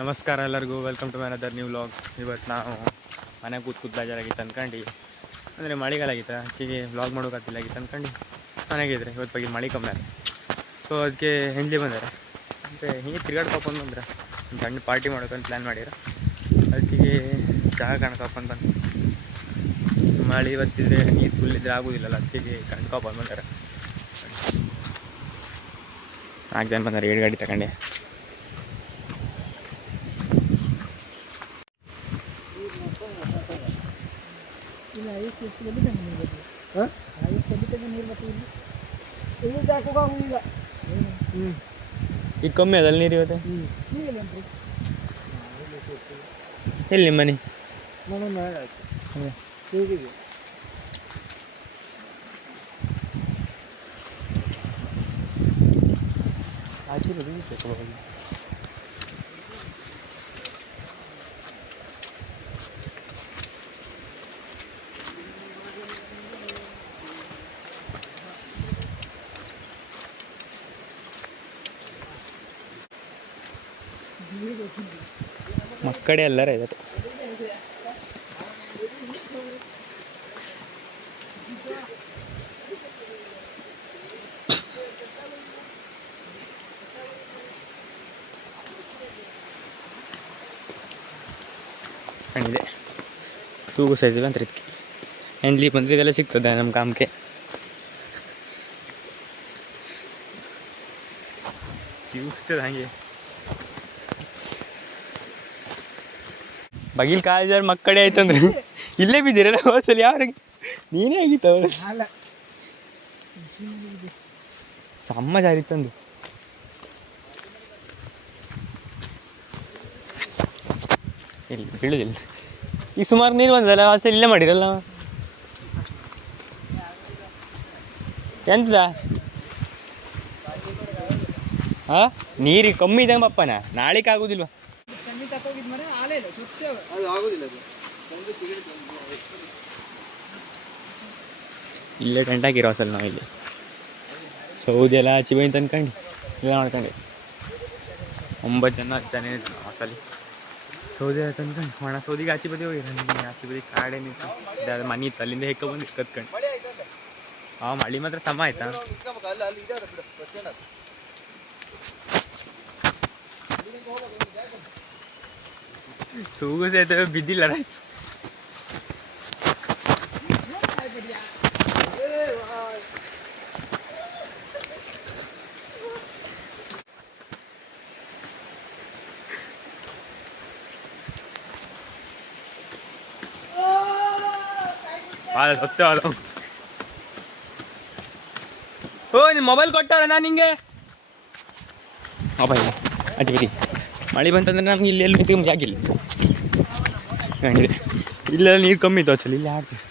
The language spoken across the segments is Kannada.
ನಮಸ್ಕಾರ ಎಲ್ಲರಿಗೂ, welcome to my another new vlog. ಇವತ್ತು ನಾವು ಮನೆಗೆ ಕೂತ್ ಬೇಜಾರಾಗಿತ್ತು ಅಂದ್ಕೊಂಡು, ಅಂದರೆ ಮಳೆಗಾಲ ಆಗಿತ್ತು, ಅದಕ್ಕೆ ವ್ಲಾಗ್ ಮಾಡೋಕ್ಕಾಗ್ತಿಲ್ಲಾಗಿತ್ತು ಅಂದ್ಕೊಂಡು ಮನೆಗಿದ್ರೆ. ಇವತ್ತು ಬಗ್ಗೆ ಮಳೆ ಕಮ್ಮಿ ಆಗಿದೆ, ಸೊ ಅದಕ್ಕೆ ಹೆಂಡ್ಲಿ ಬಂದಾರೆ. ಮತ್ತು ಹಿಂಗೆ ತಿರ್ಗಾಡ್ಕೊಕೊಂಡು ಬಂದ್ರೆ ಗಂಡು ಪಾರ್ಟಿ ಮಾಡೋಕ್ಕಂತ ಪ್ಲ್ಯಾನ್ ಮಾಡಿರ. ಅದಕ್ಕೆ ಜಾಗ ಕಾಣ್ಕೊಕೊಂಡು ಬಂದು ಮಳೆ ಬರ್ತಿದ್ರೆ ನೀರು ಫುಲ್ ಇದ್ರೆ ಆಗೋದಿಲ್ಲಲ್ಲ, ಅದಕ್ಕೆ ಕಾಣ್ಕೊಕೊಂಡು ಬಂದಾರೆ. 4 ಜನ ಬಂದಾರೆ, 7 ಗಾಡಿ ತಗೊಂಡೆ. ಈಗ ಕಮ್ಮಿ ಅದಲ್ಲ ನೀರು ಇವತ್ತು. ಎಲ್ಲಿ ಮನೆ ಮಕ್ಕಳೇ ಎಲ್ಲರ ಇದ್ದಾರೆ. ಹಂಗಿದೆ ತೂಗು ಸೈಜ್ ಅಂತ ಇದಕ್ಕೆ ಹೆಂಡ್ಲಿ ಬಂದರೆ ಇದೆಲ್ಲ ಸಿಗ್ತದೆ ನಮ್ಮ ಕಾಮಕ್ಕೆ. ಸಿಗ್ತದೆ ಹಾಗೆ ಬಗಿಲ್ ಕಾಲೇಜವ್ರ ಮಕ್ಕಳೇ ಆಯ್ತಂದ್ರೆ ಇಲ್ಲೇ ಬಿದ್ದೀರಲ್ಲ ಹೋದ್ಸಲಿ ಯಾರಿಗೆ ನೀನೇ ಆಗಿತ್ತು ಅವಳು ಸಮ್ಮ ಜಾರಿ ತಂದು ಇಲ್ಲಿ ಬೀಳುದಿಲ್ಲ. ಈಗ ಸುಮಾರು ನೀರು ಬಂದಲ್ಲ, ಹೋದ್ಸಲಿ ಇಲ್ಲೇ ಮಾಡಿರಲ್ಲ. ಎಂತದ ಹಾಂ ನೀರು ಕಮ್ಮಿ ಇದ್ದಂಗೆ ಬಪ್ಪನ ನಾಳೆಗೆ ಆಗೋದಿಲ್ವ? ಇಲ್ಲೇ ಟೆಂಟ್ ಹಾಕಿರೋ ಅಸಲು ನಾವು ಇಲ್ಲಿ ಸೌದಿ ಎಲ್ಲ ಹಚ್ಚಿ ಬೈನ್ ತಂದ್ಕೊಂಡು ಇಲ್ಲ ಮಾಡ್ಕೊಂಡೆ. 9 ಜನ 10 ಜನ ಇತ್ತು ನಾವು ಅಸಲಿ ಸೌದಿ ಎಲ್ಲ ತಂದ್ಕೊಂಡು ಒಣ ಸೌದಿಗೆ ಆಚೆ ಬದಿ ಹೋಗಿರ. ಆಚೆ ಬದಿ ಕಾಡೇ ನಿಂತು ಮನೆ ಇತ್ತು, ಅಲ್ಲಿಂದ ಹೆಕ್ಕ ಬಂದು ಕತ್ಕೊಂಡು. ಮಳೆ ಮಾತ್ರ ಸಮ ಆಯ್ತಾ. ತೂಗು ಸಹಿತ ಬಿದ್ದಿಲ್ಲ. ಸತ್ಯ ಓ ನಿಮ್ಮ ಮೊಬೈಲ್ ಕೊಟ್ಟಾರ ನಾನು ನಿಂಗೆ ಮೊಬೈಲ್ ಅಜ್ಜಿ ಬರಿ. ಮಳೆ ಬಂತಂದ್ರೆ ನಮ್ಗೆ ಇಲ್ಲಿ ಎಲ್ಲಿ ನಿಂತ್ಕೊಂಡು ಜಾಗಿಲ್ಲ. ಇಲ್ಲೆಲ್ಲ ನೀರು ಕಮ್ಮಿ ಇತ್ತು ಆಕ್ಚುಲಿ, ಇಲ್ಲಿ ಆಡ್ತೀವಿ.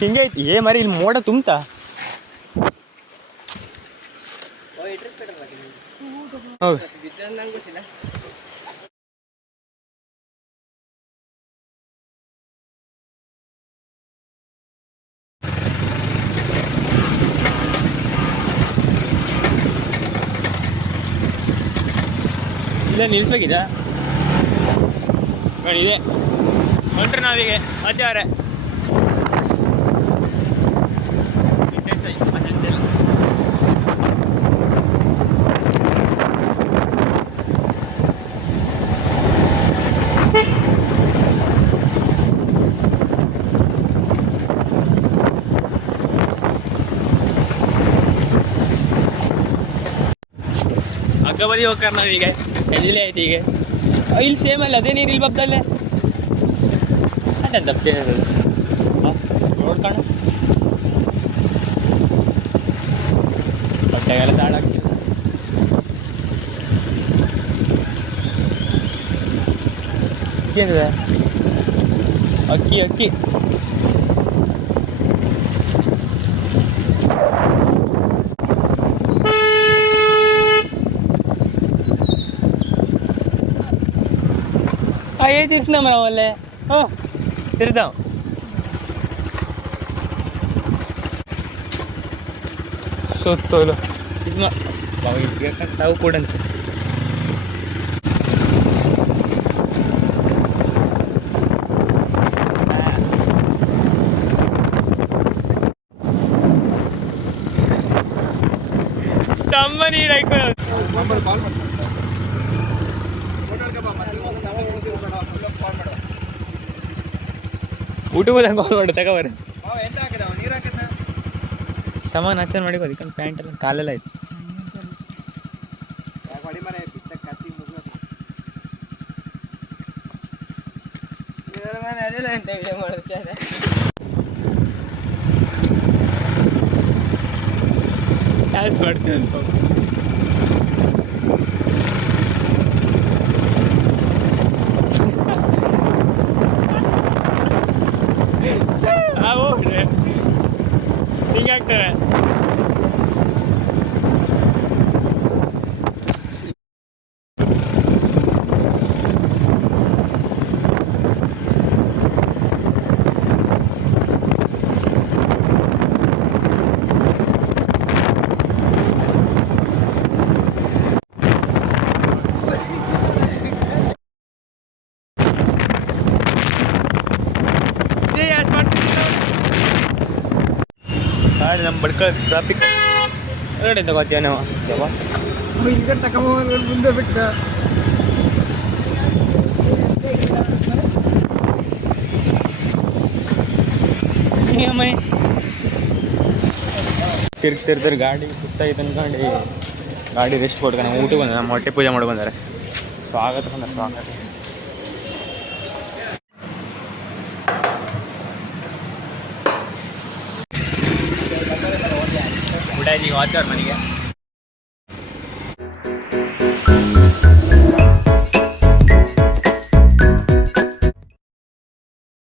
ಹಿಂಗೆ ಐತಿ ಏ ಮರಿ ಇಲ್ಲಿ ಮೋಡ ತುಂಬ್ತಾ. ಹೌದು ಇಲ್ಲ ನಿಲ್ಲಿಸ್ಬೇಕಿದೆ ಇದೆ ಹೊಂಟ್ರೆ ನಾವೀಗೆ ಆಚಾರ ಹಗ್ಗ ಬದಿ ಹೋಗ್ತಾರೆ ನಾವೀಗ. ಹೆಜ್ಜೆ ಆಯ್ತು ಈಗ ಇಲ್ಲಿ ಸೇಮ್ ಅಲ್ಲ ಅದೇ ನೀರು ಇಲ್ಲಿ ಬಬ್ದಲ್ಲೇ ಅಡ್ಡ ದಪ್ಪ ಚೇಂಜ್ ರೋಡ್ ಕಾಣ ಬಟ್ಟೆಗೆಲ್ಲ ತಾಳಾಗ್ತದೆ. ಏನಿದೆ ಅಕ್ಕಿ ಅಕ್ಕಿ ये तीर्थ मरा वाले हो तीर्थ ಸುತ್ತೋದು ಇದನ್ನ ಬಾವ ಹೆಚ್ಚಿಗೆ ತಾವು ಕೊಡಂತೆ ಸಮ್ಮ ನೀರು ಹಾಕೊಳ್ಳೋದು ಊಟ ಹೋದಂಗೆ ಕಾಲ್ ಮಾಡಿ ತಗೋಬಾರ ಸಮಾನ ಹಚ್ಚನ್ ಮಾಡಿ ಅದಕ್ಕೆ ಪ್ಯಾಂಟ್ ಎಲ್ಲ ಕಾಲೆಲ್ಲ ಆಯ್ತು ಕ್ಯಾಶ್ ಮಾಡ್ತೀನಿ ಅನ್ಕೋ ಹಿಂಗೆ ಆಗ್ತಾರೆ ನಮ್ಮ ಬಡ್ಕಳ ಟ್ರಾಫಿಕ್ ಹೊರಗಡೆ ತಗೋತೀಯ ನಾವು ಹಿಂಗೆ ತಗೊಂಡು ಮುಂದೆ ಬಿಟ್ಟು ತಿರ್ಗಿ ಗಾಡಿ ಸುತ್ತಾಗಿತ್ತು ಅನ್ಕೊಂಡು ಗಾಡಿ ರೆಸ್ಟ್ ಕೊಡ್ಕೊಂಡು ಊಟಕ್ಕೆ ಬಂದ ನಮ್ಮ ಹೊಟ್ಟೆ ಪೂಜೆ ಮಾಡಿ ಬಂದಾರೆ ಸ್ವಾಗತ ಬಂದ ಸ್ವಾಗತ ಊಟ ಈಗ ಹೋಗ್ತೇವ್ರ ಮನೆಗೆ